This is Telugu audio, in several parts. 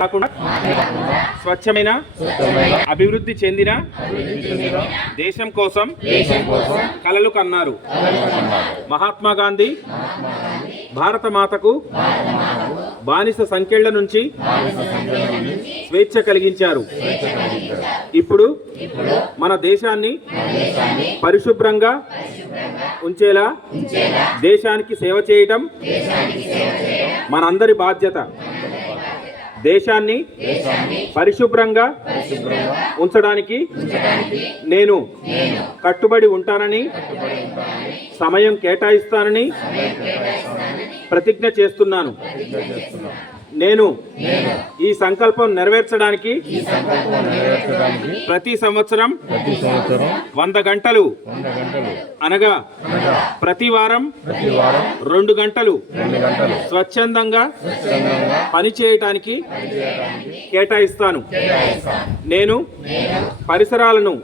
కాకుండా స్వచ్ఛమైన అభివృద్ధి చెందిన దేశం కోసం కలలు కన్నారు. మహాత్మా గాంధీ భారత మాతకు బానిస సంకెళ్ల నుంచి స్వేచ్ఛ కలిగించారు. ఇప్పుడు మన దేశాన్ని పరిశుభ్రంగా ఉంచేలా దేశానికి సేవ చేయటం మనందరి బాధ్యత. దేశాన్ని పరిశుభ్రంగా ఉంచడానికి నేను కట్టుబడి ఉంటానని, సమయం కేటాయిస్తానని ప్రతిజ్ఞ చేస్తున్నాను. నేను ఈ సంకల్పం నెరవేర్చడానికి ప్రతి సంవత్సరం 100 గంటలు అనగా ప్రతి వారం 2 గంటలు స్వచ్ఛందంగా పనిచేయటానికి కేటాయిస్తాను. నేను పరిసరాలను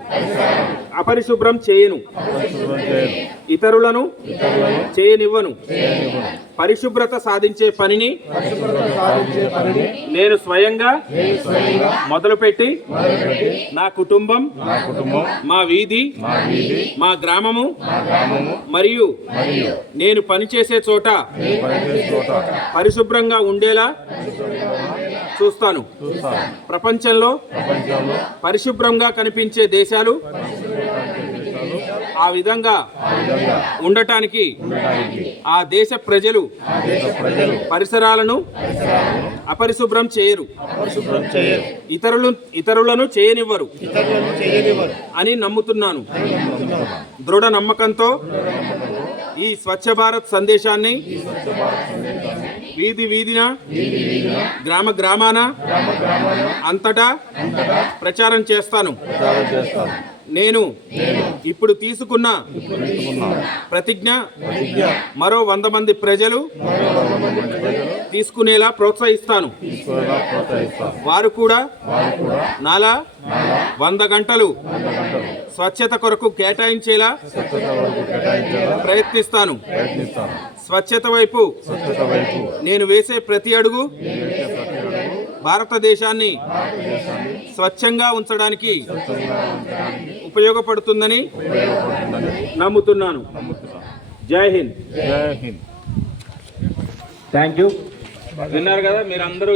అపరిశుభ్రం చేయను, ఇతరులను చేయనివ్వను. పరిశుభ్రత సాధించే పనిని నేను స్వయంగా మొదలుపెట్టి నా కుటుంబం, మా వీధి, మా గ్రామము మరియు నేను పనిచేసే చోట పరిశుభ్రంగా ఉండేలా చూస్తాను. ప్రపంచంలో పరిశుభ్రంగా కనిపించే దేశాలు ఆ విధంగా ఉండటానికి ఆ దేశ ప్రజలు పరిసరాలను అపరిశుభ్రం చేయరు, ఇతరులను చేయనివ్వరు అని నమ్ముతున్నాను. దృఢ నమ్మకంతో ఈ స్వచ్ఛ భారత్ సందేశాన్ని వీధి వీధిన, గ్రామ గ్రామాన అంతటా ప్రచారం చేస్తాను. నేను ఇప్పుడు తీసుకున్న ప్రతిజ్ఞ మరో 100 మంది ప్రజలు తీసుకునేలా ప్రోత్సహిస్తాను. వారు కూడా నాలా 100 గంటలు స్వచ్ఛత కొరకు కేటాయించేలా ప్రయత్నిస్తాను. స్వచ్ఛత వైపు నేను వేసే ప్రతి అడుగు భారతదేశాన్ని స్వచ్ఛంగా ఉంచడానికి ఉపయోగపడుతుందని నమ్ముతున్నాను. జై హింద్. Thank you. విన్నారు కదా మీరందరూ.